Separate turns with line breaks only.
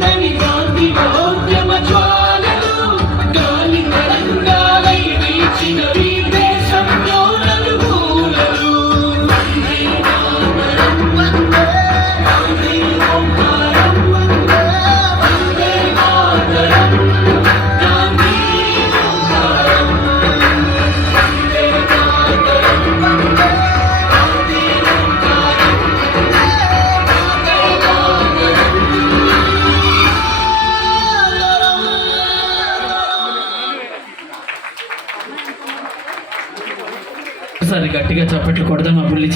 Then we go. ఒక్కసారి గట్టిగా చప్పట్లు కొడదాం ఆ బుల్లి